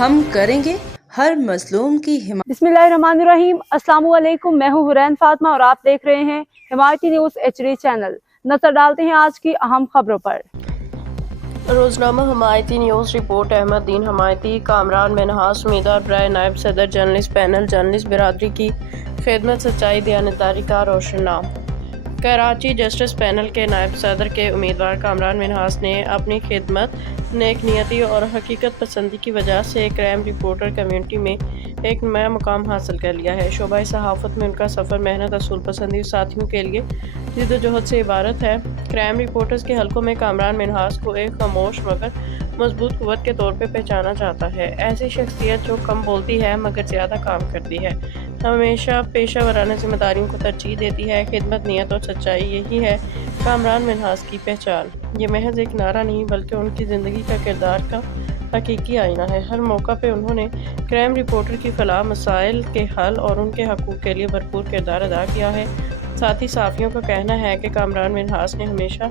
ہم کریں گے ہر مظلوم کی حمایت۔ بسم اللہ الرحمن الرحیم۔ السلام علیکم، میں ہوں حرین فاطمہ اور آپ دیکھ رہے ہیں حمایتی نیوز HD چینل۔ نظر ڈالتے ہیں آج کی اہم خبروں پر۔ روزنامہ حمایتی نیوز رپورٹ۔ احمد دین حمایتی، کامران منہاس امیدوار برائے نائب صدر جرنلسٹ پینل۔ جرنلسٹ برادری کی خدمت، سچائی، دیانتداری کا روشن نام۔ کراچی جسٹس پینل کے نائب صدر کے امیدوار کامران منہاس نے اپنی خدمت، نیک نیتی اور حقیقت پسندی کی وجہ سے کرائم رپورٹر کمیونٹی میں ایک نیا مقام حاصل کر لیا ہے۔ شعبہ صحافت میں ان کا سفر محنت، اصول پسندی اور ساتھیوں کے لیے جدوجہد سے عبارت ہے۔ کرائم رپورٹرز کے حلقوں میں کامران منہاس کو ایک خاموش مگر مضبوط قوت کے طور پر پہچانا جاتا ہے۔ ایسی شخصیت جو کم بولتی ہے مگر زیادہ کام کرتی ہے، ہمیشہ پیشہ ورانہ ذمہ داریوں کو ترجیح دیتی ہے۔ خدمت، نیت اور سچائی، یہی ہے کامران منہاس کی پہچان۔ یہ محض ایک نعرہ نہیں بلکہ ان کی زندگی کا کردار کا حقیقی آئینہ ہے۔ ہر موقع پہ انہوں نے کرائم رپورٹر کی فلاح، مسائل کے حل اور ان کے حقوق کے لیے بھرپور کردار ادا کیا ہے۔ ساتھی صحافیوں کا کہنا ہے کہ کامران منہاس نے ہمیشہ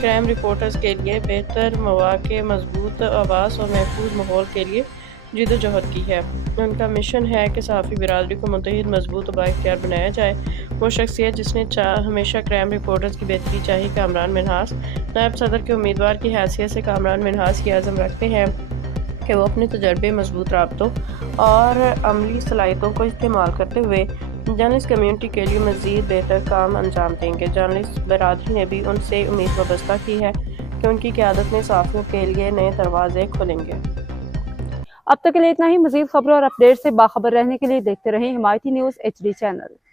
کرائم رپورٹرز کے لیے بہتر مواقع، مضبوط آواز اور محفوظ ماحول کے لیے جدوجہد کی ہے۔ ان کا مشن ہے کہ صحافی برادری کو متحد، مضبوط اور بااختیار بنایا جائے۔ وہ شخصیت جس نے ہمیشہ کرائم رپورٹرز کی بہتری چاہی، کامران منہاس نائب صدر کے امیدوار کی حیثیت سے کامران منہاس یہ عزم رکھتے ہیں کہ وہ اپنے تجربے، مضبوط رابطوں اور عملی صلاحیتوں کو استعمال کرتے ہوئے جرنلسٹ کمیونٹی کے لیے مزید بہتر کام انجام دیں گے۔ جرنلسٹ برادری نے بھی ان سے امید وابستہ کی ہے کہ ان کی قیادت میں صحافیوں کے لیے نئے دروازے کھلیں گے۔ اب تک کے لیے اتنا ہی۔ مزید خبروں اور اپڈیٹ سے باخبر رہنے کے لیے دیکھتے رہیں حمایتی نیوز HD چینل۔